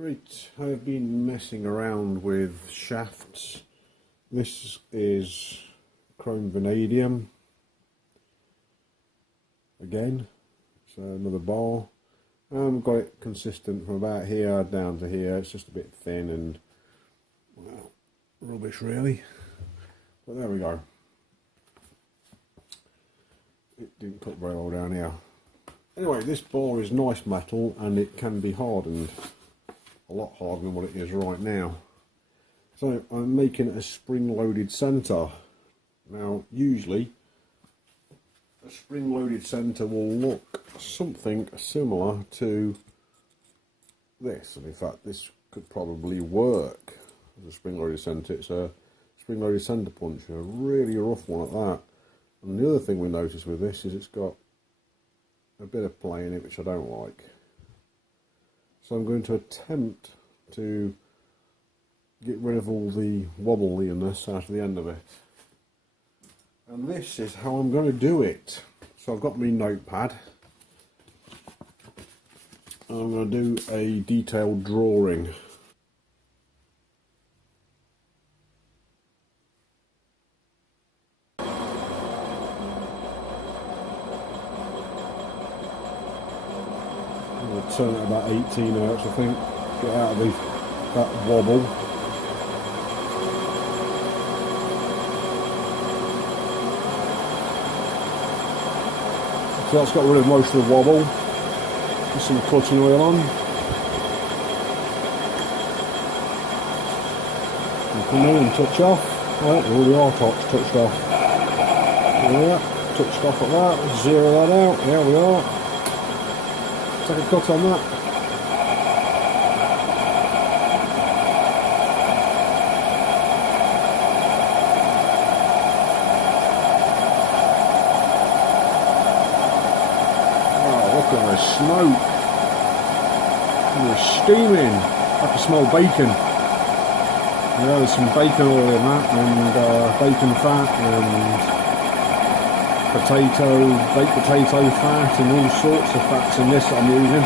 Right, I've been messing around with shafts. This is chrome vanadium. Again, so another bar. Got it consistent from about here down to here. It's just a bit thin and, well, rubbish really. But there we go. It didn't cut very well down here. Anyway, this bar is nice metal and it can be hardened. A lot harder than what it is right now. So I'm making a spring-loaded centre. Now, usually a spring-loaded centre will look something similar to this, and in fact this could probably work as a spring-loaded centre. It's a spring-loaded centre punch, a really rough one at that. And the other thing we notice with this is it's got a bit of play in it which I don't like. So I'm going to attempt to get rid of all the wobbliness out of the end of it. And this is how I'm going to do it. So I've got my notepad. And I'm going to do a detailed drawing. I'll turn it about 18 hertz, I think. Get out of that wobble. So that's got rid of most of the wobble. Just some cutting oil on. And come in and touch off. Right, all the R-tops touched off. Yeah, touched off at that. Zero that out. There we are. Take a cut on that. Look at the smoke. And it's steaming. I can smell bacon. Yeah, there's some bacon oil in that, and bacon fat, and baked potato fat, and all sorts of fats in this that I'm using.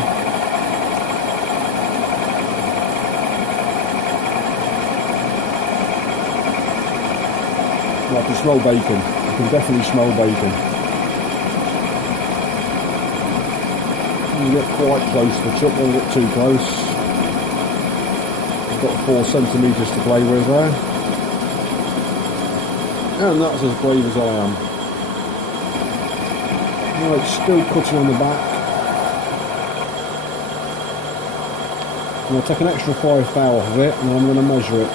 Well, I can smell bacon. I can definitely smell bacon. You get quite close to the chip, don't get too close. I've got 4 centimetres to play with there. And that's as brave as I am. Now it's still cutting on the back. I'm going to take an extra 5 thou off of it and I'm going to measure it.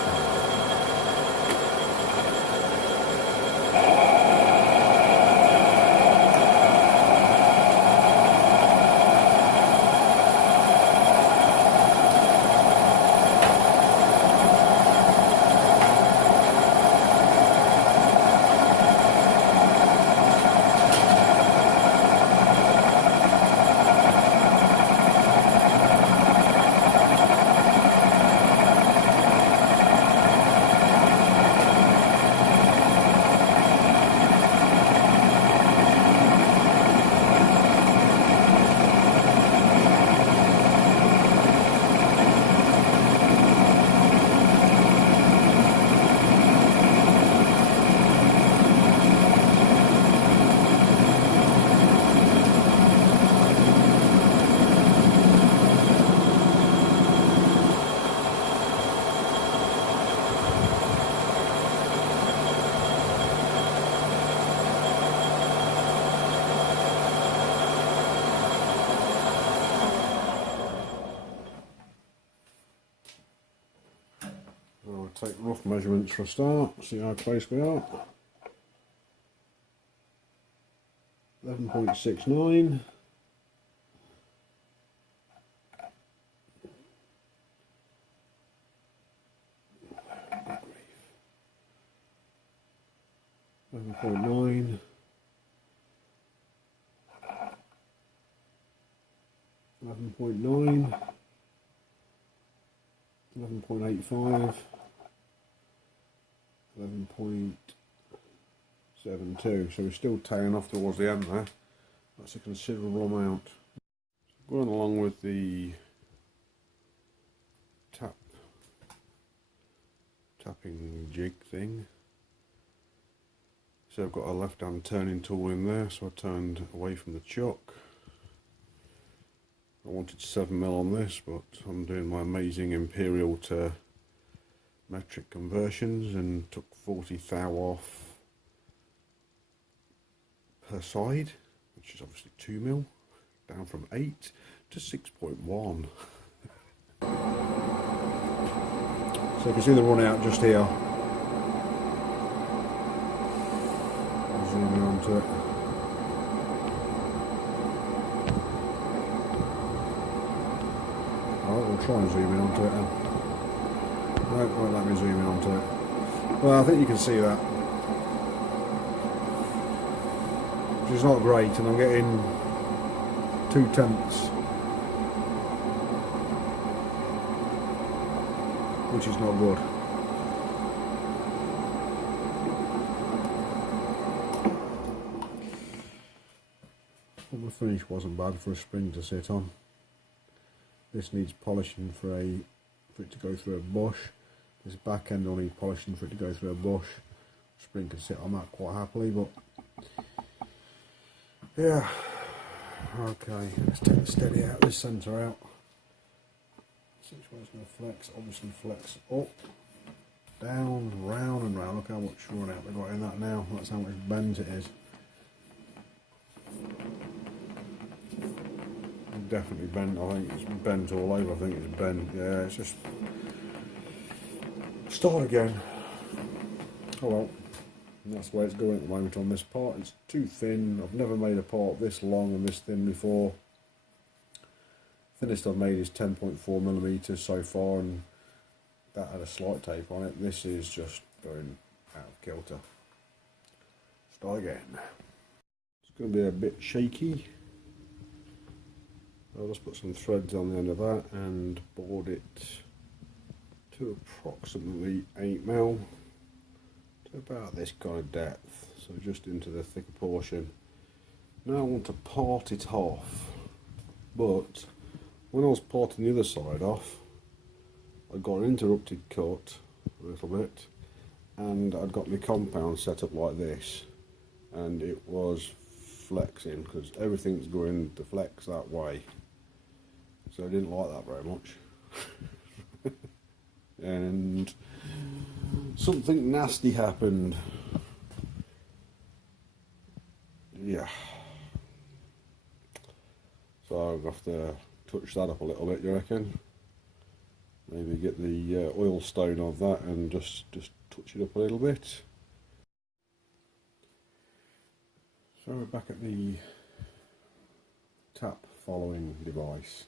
I'll take rough measurements for a start, see how close we are. 11.69. .9. 11.9. 11.85. 11.72, so we're still tailing off towards the end there. That's a considerable amount. Going along with the tapping jig thing. So I've got a left hand turning tool in there, so I turned away from the chuck. I wanted 7mm on this, but I'm doing my amazing imperial to metric conversions and took 40 thou off per side, which is obviously 2mm, down from 8 to 6.1. So you can see the run out just here. I'll zoom in onto it. Alright, we'll try and zoom in onto it then. No, it won't let me zoom in onto it. Well, I think you can see that. Which is not great, and I'm getting 2/10, which is not good. Well, the finish wasn't bad for a spring to sit on. This needs polishing for it to go through a bush. This back end will need polishing for it to go through a bush. Spring can sit on that quite happily, but yeah. Okay, let's take the steady out, this centre out. Which one's going to flex? Obviously flex up, down, round and round. Look how much run out they've got in that now. That's how much bent it is. Definitely bent. I think it's bent all over. I think it's bent. Yeah, it's just start again. Oh well. And that's the way it's going at the moment on this part. It's too thin. I've never made a part this long and this thin before. Thinnest I've made is 10.4mm so far, and that had a slight tape on it. This is just going out of kilter. Start again. It's going to be a bit shaky. I'll just put some threads on the end of that and board it to approximately 8mm to about this kind of depth, so just into the thicker portion. Now I want to part it off, but when I was parting the other side off, I got an interrupted cut a little bit, and I'd got my compound set up like this, and it was flexing because everything's going to flex that way. So I didn't like that very much. And something nasty happened. Yeah. So I'll have to touch that up a little bit, you reckon? Maybe get the oil stone of that and just touch it up a little bit. So we're back at the tap following device,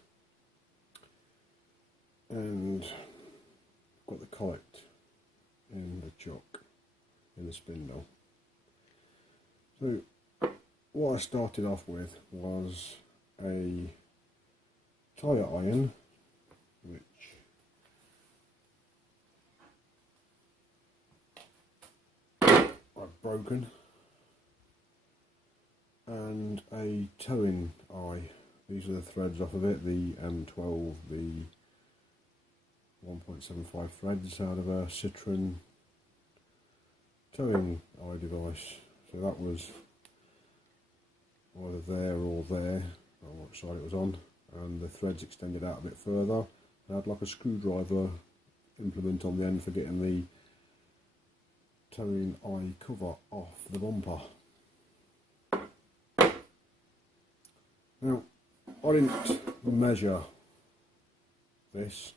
and got the collet in the chuck, in the spindle. So what I started off with was a tire iron, which I've broken, and a towing eye. These are the threads off of it, the M12, the 1.75 threads out of a Citroen towing eye device. So that was either there or there, or which side it was on, and the threads extended out a bit further. I had like a screwdriver implement on the end for getting the towing eye cover off the bumper. Now, I didn't measure this.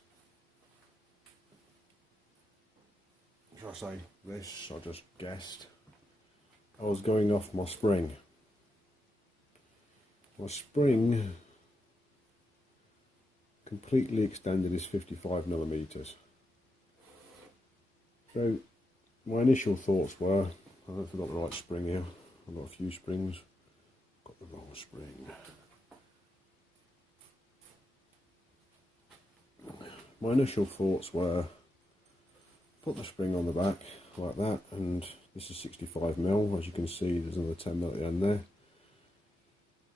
Should I say this? I just guessed. I was going off my spring. My spring completely extended is 55mm. So my initial thoughts were, I don't know if I've got the right spring here. I've got a few springs. Got the wrong spring. My initial thoughts were, put the spring on the back like that, and this is 65mm. As you can see, there's another 10mm at the end there.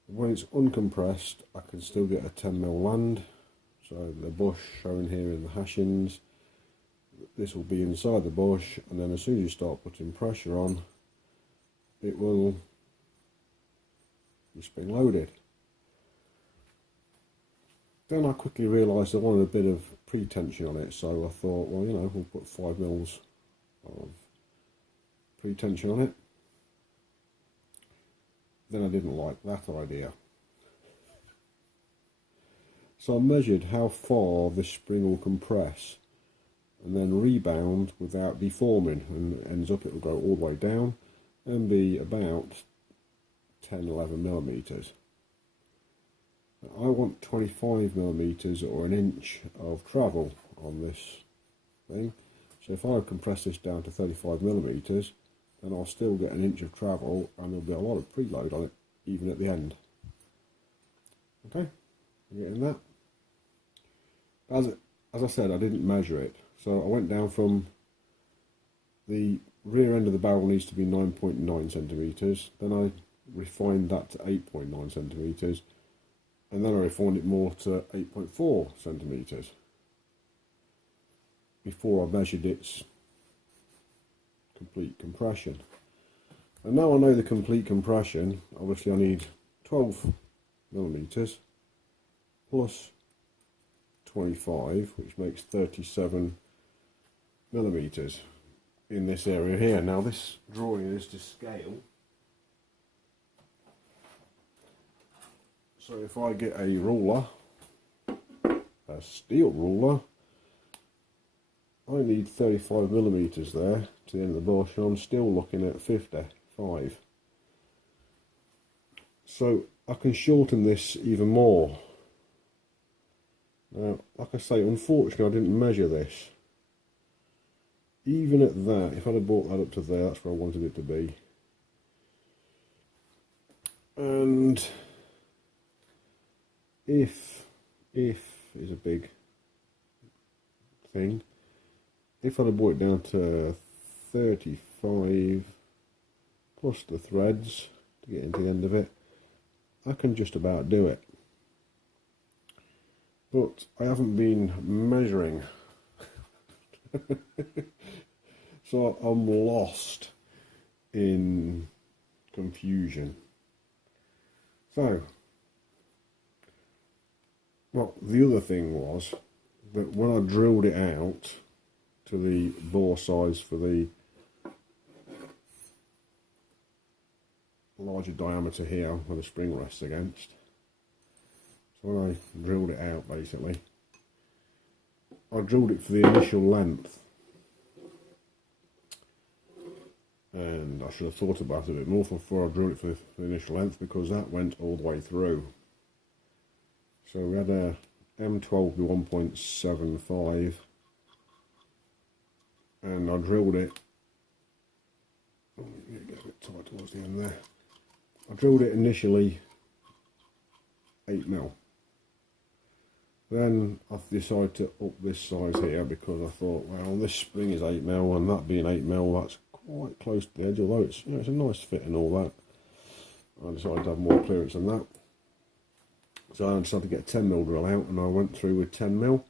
When it's uncompressed, I can still get a 10mm land. So the bush shown here in the hashings, this will be inside the bush, and then as soon as you start putting pressure on, it will be spring loaded. Then I quickly realised I wanted a bit of pre-tension on it, so I thought, well, you know, we'll put 5 mils of pre-tension on it. Then I didn't like that idea. So I measured how far the spring will compress and then rebound without deforming, and it ends up it will go all the way down and be about 10-11 millimeters. I want 25 millimeters or an inch of travel on this thing. So if I compress this down to 35 millimeters, then I'll still get an inch of travel, and there'll be a lot of preload on it even at the end. Okay, you getting that? As I said, I didn't measure it, so I went down from the rear end of the barrel needs to be 9.9 centimeters. Then I refined that to 8.9 centimeters, and then I refined it more to 8.4 centimeters before I measured its complete compression. And now I know the complete compression. Obviously I need 12 millimeters plus 25, which makes 37 millimeters in this area here. Now this drawing is to scale, so if I get a ruler, a steel ruler, I need 35 millimeters there to the end of the bush, and I'm still looking at 55. So I can shorten this even more. Now, like I say, unfortunately I didn't measure this. Even at that, if I'd have brought that up to there, that's where I wanted it to be. And if is a big thing, if I'd have brought it down to 35 plus the threads to get into the end of it, I can just about do it. But I haven't been measuring. So I'm lost in confusion. So, well, the other thing was that when I drilled it out to the bore size for the larger diameter here where the spring rests against, so when I drilled it out, basically, I drilled it for the initial length. And I should have thought about it a bit more before I drilled it for the initial length, because that went all the way through. So we had a M12 be 1.75, and I drilled it. Oh, it gets a bit tight towards the end there. I drilled it initially 8 mil. Then I've decided to up this size here because I thought, well, this spring is 8 mil, and that being 8 mil, that's quite close to the edge, although it's, you know, it's a nice fit and all that. I decided to have more clearance than that. So I decided to get a 10 mil drill out, and I went through with 10 mil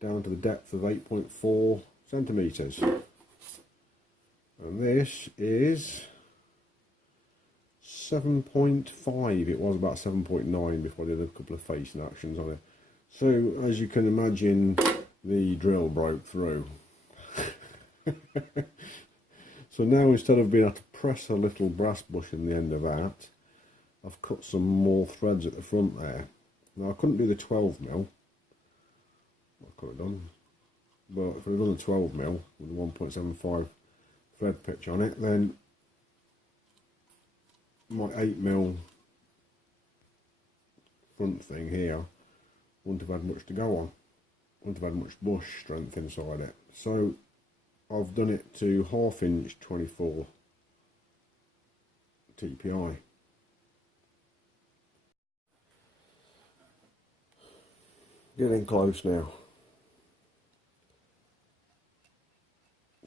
down to the depth of 8.4 centimeters. And this is 7.5. It was about 7.9 before I did a couple of facing actions on it. So as you can imagine, the drill broke through. So now, instead of being able to press a little brass bush in the end of that, I've cut some more threads at the front there. Now I couldn't do the 12 mil. I could have done, but if I'd done the 12 mil with a 1.75 thread pitch on it, then my 8 mil front thing here wouldn't have had much to go on. Wouldn't have had much bush strength inside it. So I've done it to 1/2 inch 24 TPI. Getting close now.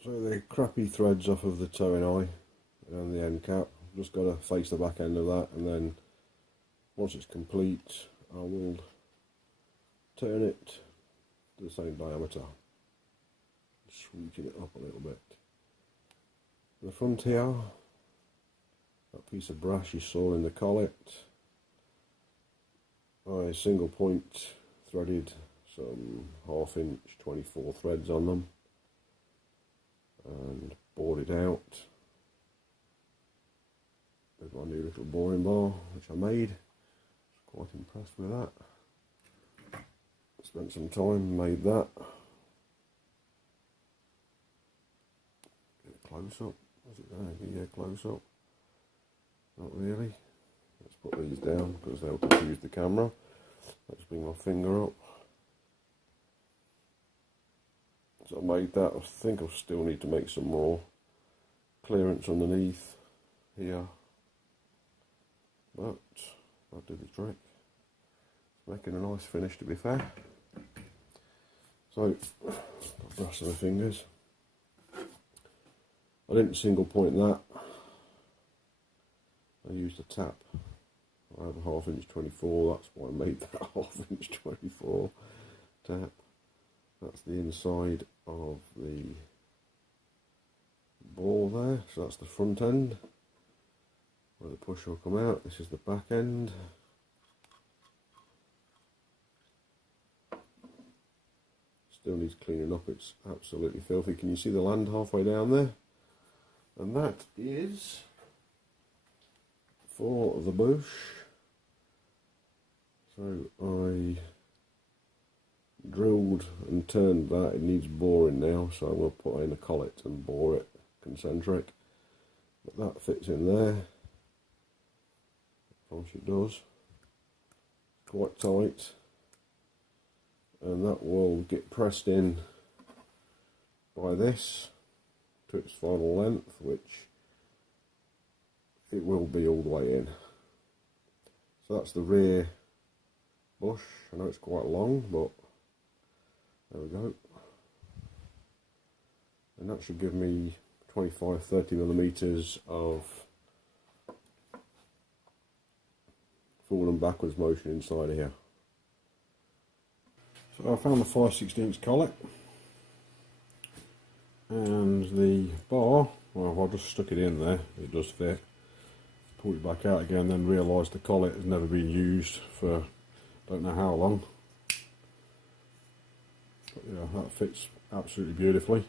So the crappy threads off of the towing eye and the end cap. Just got to face the back end of that, and then once it's complete, I will turn it to the same diameter. sweeten it up a little bit. In the front here, that piece of brass you saw in the collet, I single point threaded some 1/2 inch 24 threads on them and bored it out with my new little boring bar which I made. I was quite impressed with that. Spent some time, made that. Get a close up. Is it there? Yeah, close up. Not really. Let's put these down because they'll confuse the camera. Let's bring my finger up. So I made that. I think I still need to make some more clearance underneath here, but I'll do the trick. It's making a nice finish, to be fair. So, got brass on the fingers. I didn't single point that. I used a tap. I have a 1/2 inch 24, that's why I made that 1/2 inch 24 tap. That's the inside of the ball there, so that's the front end where the pusher will come out. This is the back end. Still needs cleaning up, it's absolutely filthy. Can you see the land halfway down there? And that is for the bush. So I drilled and turned that. It needs boring now, so I'm going to put in a collet and bore it concentric. But that fits in there. Of course it does. Quite tight. And that will get pressed in by this to its final length, which it will be all the way in. So that's the rear bush. I know it's quite long, but there we go. And that should give me 25-30 millimeters of forward and backwards motion inside here. So I found the 5/16 collet and the bar. Well, I just stuck it in there, it does fit. Pulled it back out again, then realised the collet has never been used for don't know how long. But yeah, that fits absolutely beautifully.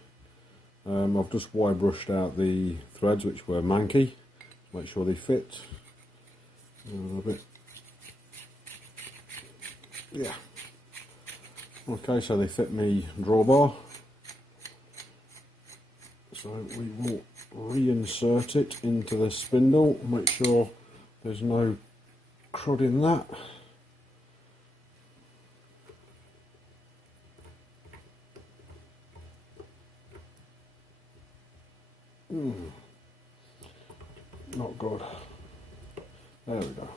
I've just wire brushed out the threads which were manky to make sure they fit a little bit. Yeah. Okay, so they fit me drawbar. So we will reinsert it into the spindle, make sure there's no crud in that. Not good. There we go.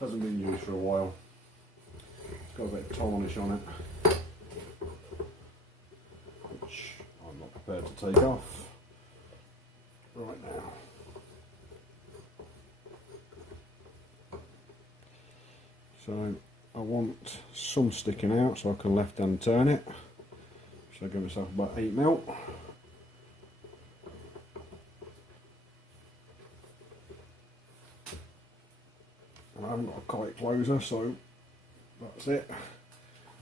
Hasn't been used for a while. It's got a bit of tarnish on it, which I'm not prepared to take off right now. So I want some sticking out so I can left hand turn it. So I give myself about 8 mil. I haven't got a collet closer, so that's it.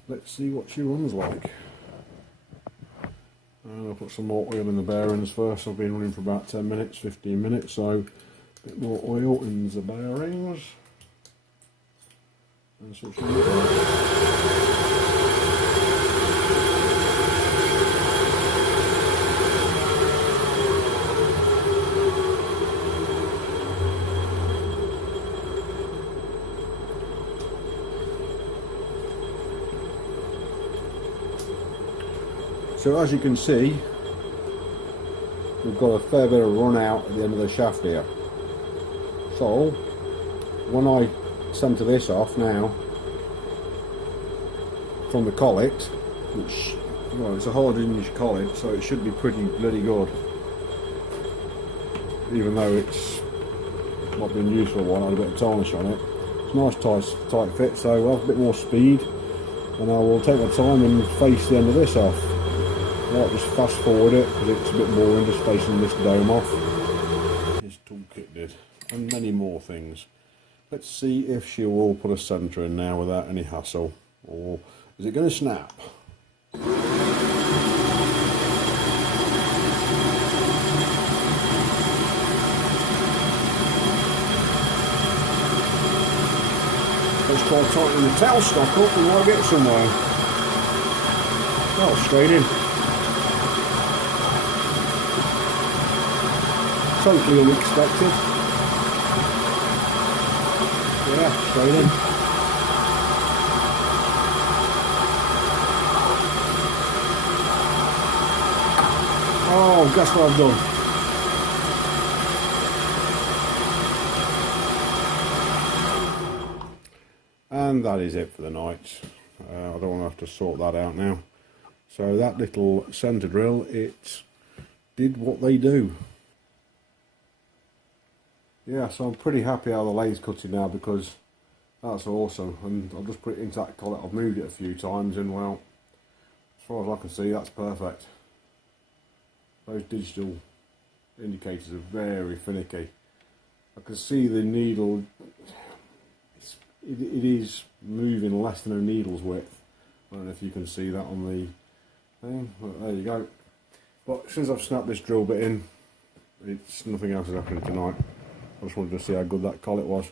Let's see what she runs like. And I'll put some more oil in the bearings first. I've been running for about 10 minutes, 15 minutes, so a bit more oil in the bearings. And so she looks like. So as you can see, we've got a fair bit of run out at the end of the shaft here. So when I centre this off now from the collet, which, well, it's a hard English collet, so it should be pretty bloody good, even though it's not been used for a while. I had a bit of tarnish on it. It's a nice tight fit, so I'll have a bit more speed and I will take my time and face the end of this off. Might just fast forward it because it's a bit boring just facing this dome off. His toolkit did, and many more things. Let's see if she will put a centre in now without any hassle, or is it going to snap? Let's try tightening the tailstock up, we might get somewhere. Oh, straight in. Totally unexpected. Yeah, straight in. Oh, guess what I've done? And that is it for the night. I don't want to have to sort that out now. So that little centre drill, it did what they do. Yeah, so I'm pretty happy how the lathe's cutting now because that's awesome. And I've just put it into that collet. I've moved it a few times and well, as far as I can see, that's perfect. Those digital indicators are very finicky. I can see the needle, it is moving less than a needle's width. I don't know if you can see that on the thing, but there you go. But since I've snapped this drill bit in, it's nothing else is happening tonight. I just wanted to see how good that collet was.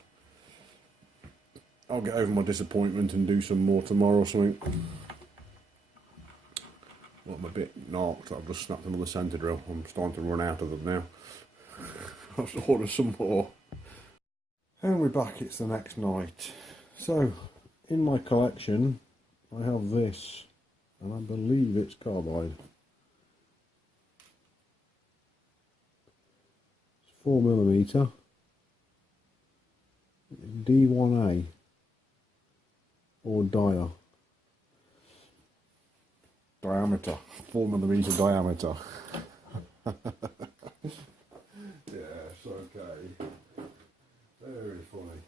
I'll get over my disappointment and do some more tomorrow or something. Well, I'm a bit knocked. I've just snapped another centre drill. I'm starting to run out of them now. I'll have to order some more. And we're back, it's the next night. So, in my collection, I have this, and I believe it's carbide. It's 4mm. D1A or diameter, 4mm diameter. Yes, okay. Very funny.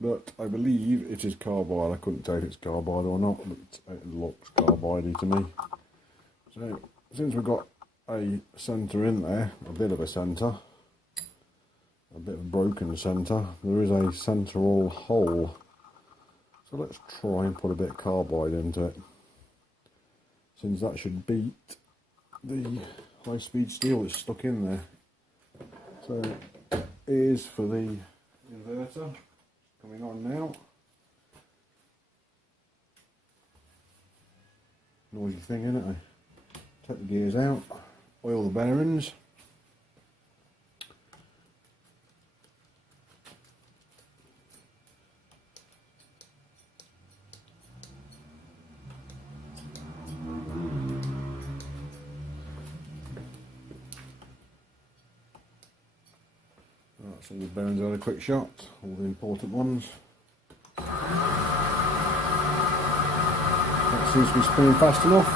But I believe it is carbide. I couldn't tell if it's carbide or not, but it looks carbide to me. So since we've got a centre in there, a bit of a centre, a bit of a broken centre, there is a central hole. So let's try and put a bit of carbide into it, since that should beat the high-speed steel that's stuck in there. So here's for the inverter, coming on now. Noisy thing, isn't it? Take the gears out, oil the bearings. Right, so the bearings are a quick shot, all the important ones. That seems to be spinning fast enough.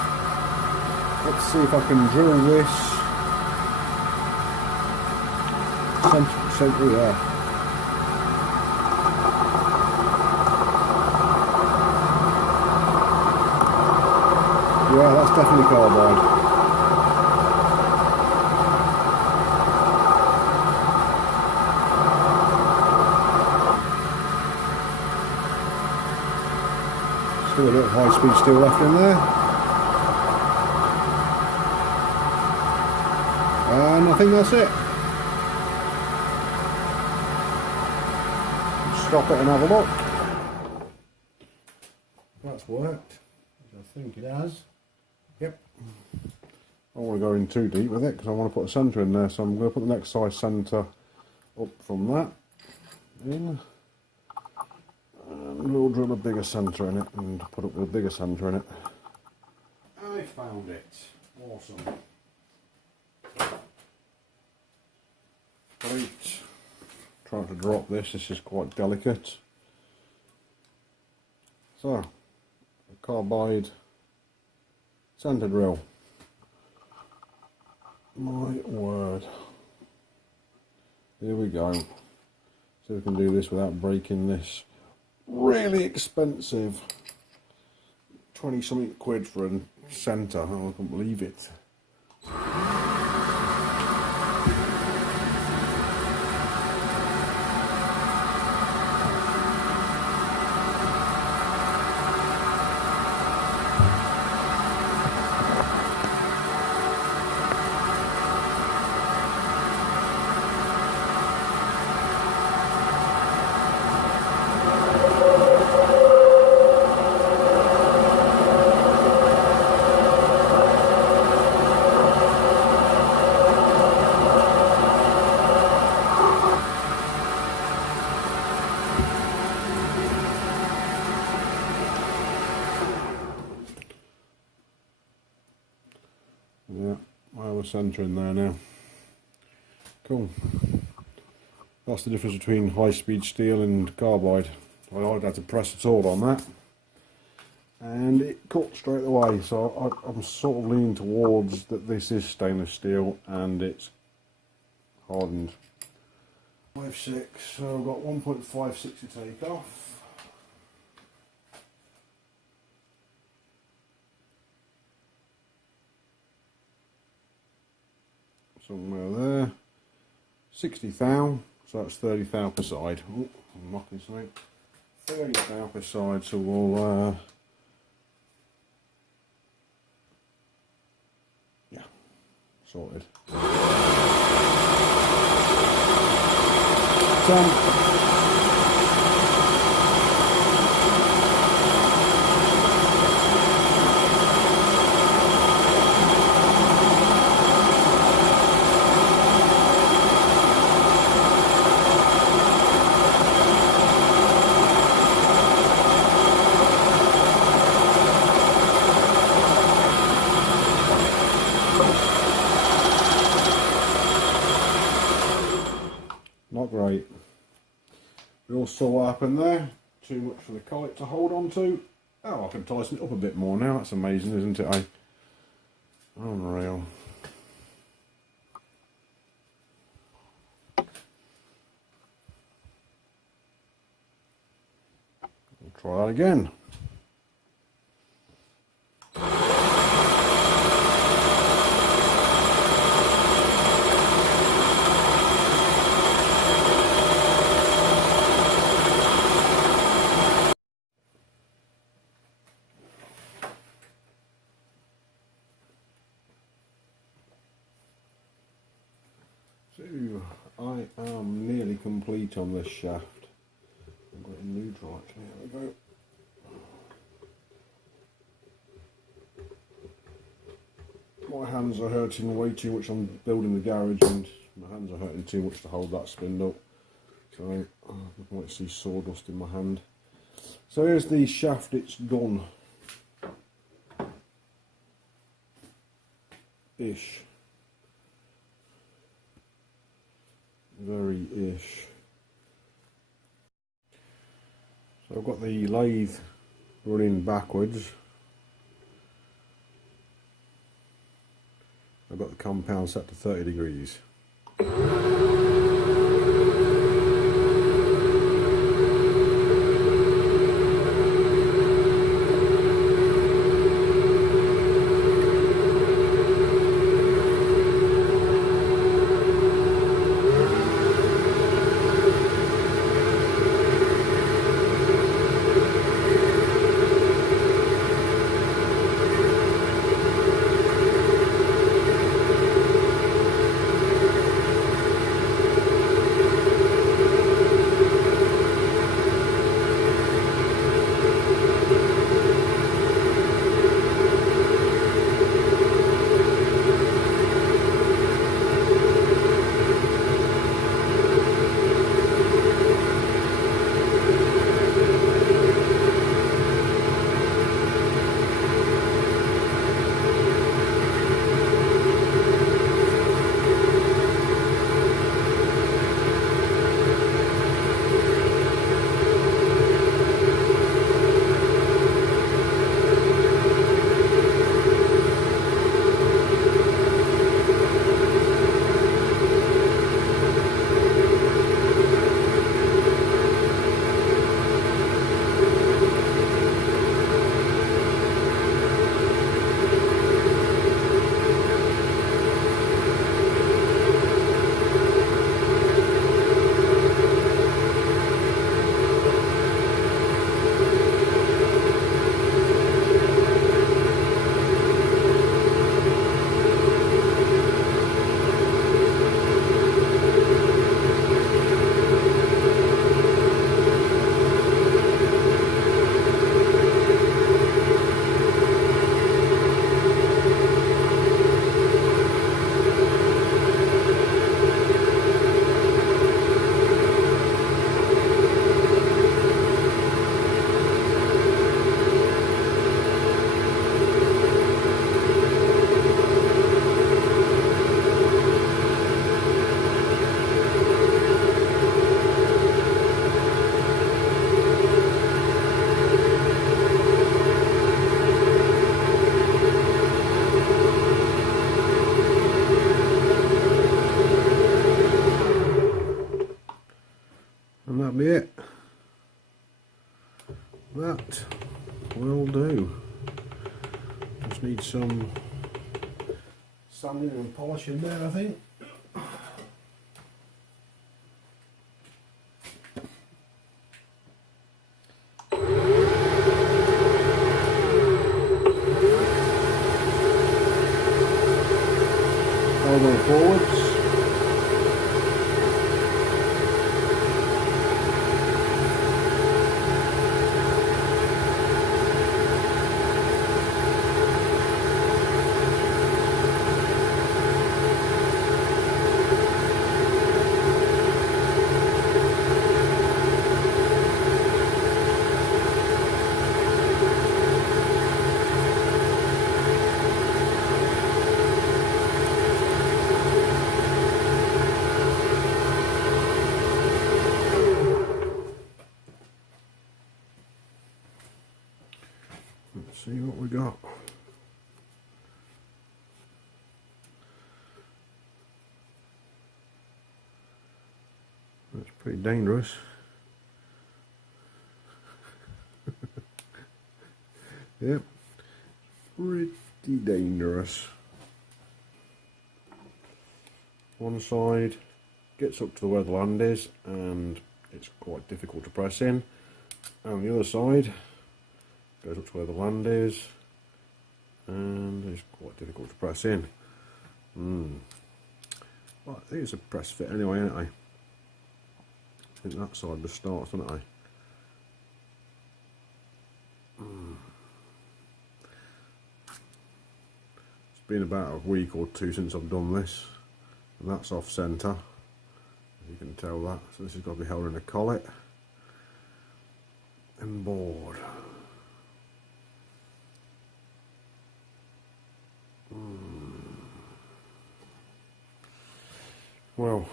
Let's see if I can drill this centre there. Yeah, that's definitely carbide. Still a bit of high speed steel left in there. And I think that's it. Stop it and have a look. That's worked. I think it has. Yep. I don't want to go in too deep with it because I want to put a centre in there, so I'm going to put the next size centre up from that in. And we'll drill a bigger centre in it and put up with a bigger centre in it. I found it. Awesome. Right. Trying to drop this is quite delicate. So, a carbide centre drill. My word. Here we go. See if we can do this without breaking this really expensive 20 something quid for a centre. Oh, I can't believe it. Yeah, well, we're centering there now. Cool. That's the difference between high-speed steel and carbide. I had to press a tool on that, and it cut straight away. So I'm sort of leaning towards that this is stainless steel and it's hardened. 5.6. So I've got 1.56 to take off. Somewhere there. 60 thou, so that's 30 thou per side. Oh, I'm knocking something. 30 thou per side, so we'll yeah, sorted. Not great. We all saw what happened there. Too much for the collet to hold on to. Oh, I can tighten it up a bit more now. That's amazing, isn't it? Unreal. We'll try that again. So, I am nearly complete on this shaft. I've got it in neutral actually, there we go. My hands are hurting way too much. I'm building the garage and my hands are hurting too much to hold that spindle. So, I might see sawdust in my hand. So here's the shaft, it's done. Ish. Very ish. So I've got the lathe running backwards. I've got the compound set to 30 degrees. just need some sanding and polishing there, I think. Elbow forwards. Let's see what we got. That's pretty dangerous. Yep, pretty dangerous. One side gets up to where the land is and it's quite difficult to press in, and the other side goes up to where the land is and it's quite difficult to press in. Well, I think it's a press fit anyway, isn't it? I think that side just starts, doesn't it? It's been about a week or two since I've done this, and that's off centre. You can tell that. So this has got to be held in a collet and board. Well,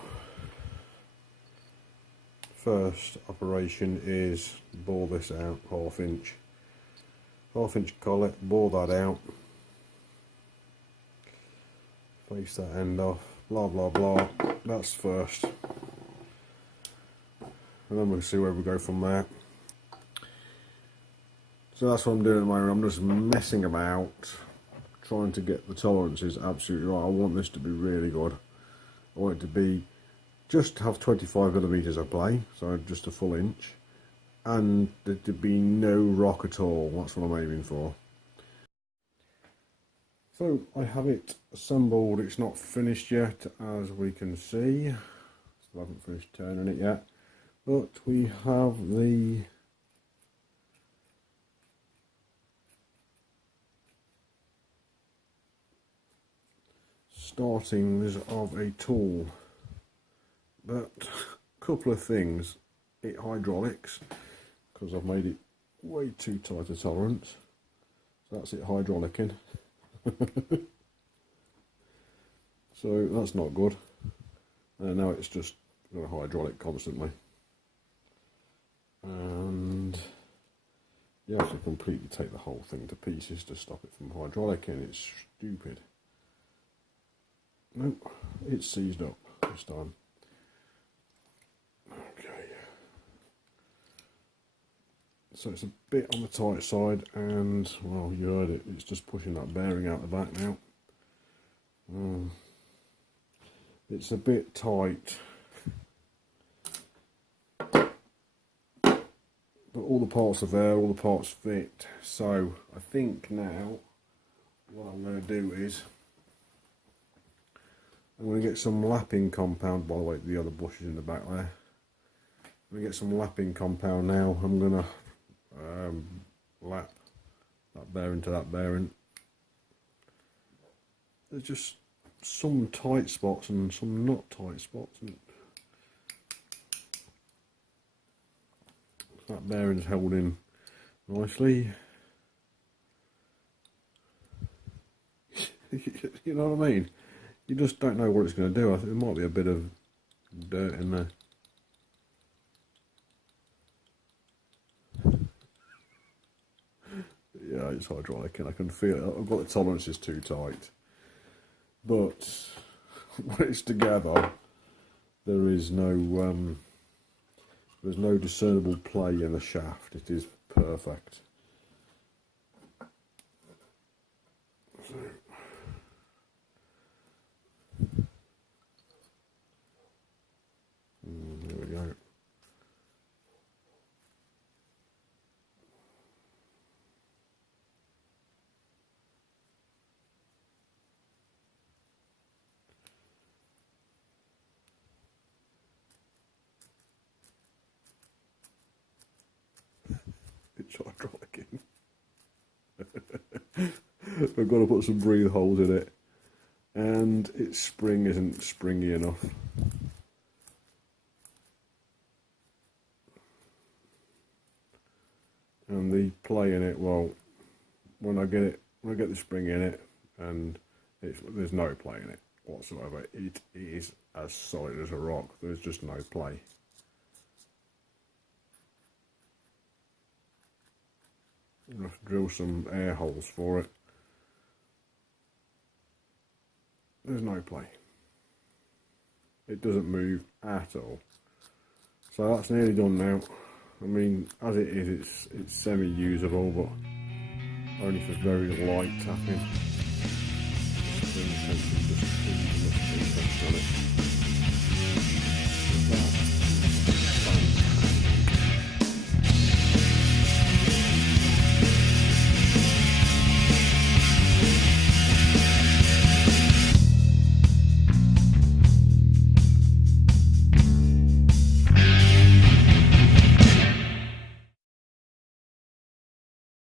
first operation is bore this out, half inch collet, bore that out, face that end off, blah blah blah. That's first, and then we'll see where we go from there. So that's what I'm doing at the moment. I'm just messing about, trying to get the tolerances absolutely right. I want this to be really good. I want it to be, just have 25mm of play, so just a full inch, and there to be no rock at all. That's what I'm aiming for. So I have it assembled. It's not finished yet, as we can see. Still haven't finished turning it yet, but we have the startings of a tool, but a couple of things. It hydraulics, because I've made it way too tight a tolerance, so that's it hydraulicing. So that's not good, and now it's just going to hydraulic constantly, and you have to completely take the whole thing to pieces to stop it from hydraulicing. It's stupid. Nope, it's seized up this time. Okay. So it's a bit on the tight side, and, well, you heard it, it's just pushing that bearing out the back now. It's a bit tight. But all the parts are there, all the parts fit. So I think now what I'm going to do is I'm going to get some lapping compound. By the way, the other bush is in the back there. I'm going to get some lapping compound now. I'm going to lap that bearing to that bearing. There's just some tight spots and some not tight spots. And that bearing's held in nicely. You know what I mean? You just don't know what it's going to do. I think there might be a bit of dirt in there. Yeah, it's hydraulic and I can feel it. I've got the tolerances too tight. But when it's together, there's no discernible play in the shaft. It is perfect. hydraulic in. I've got to put some breathe holes in it, and its spring isn't springy enough. And the play in it, well, when I get the spring in it, and there's no play in it whatsoever. It is as solid as a rock. There's just no play. I'm going to have to drill some air holes for it. There's no play. It doesn't move at all. So that's nearly done now. I mean, as it is, it's semi-usable, but only for very light tapping. Spring tension just isn't enough spring tension on it. Like that.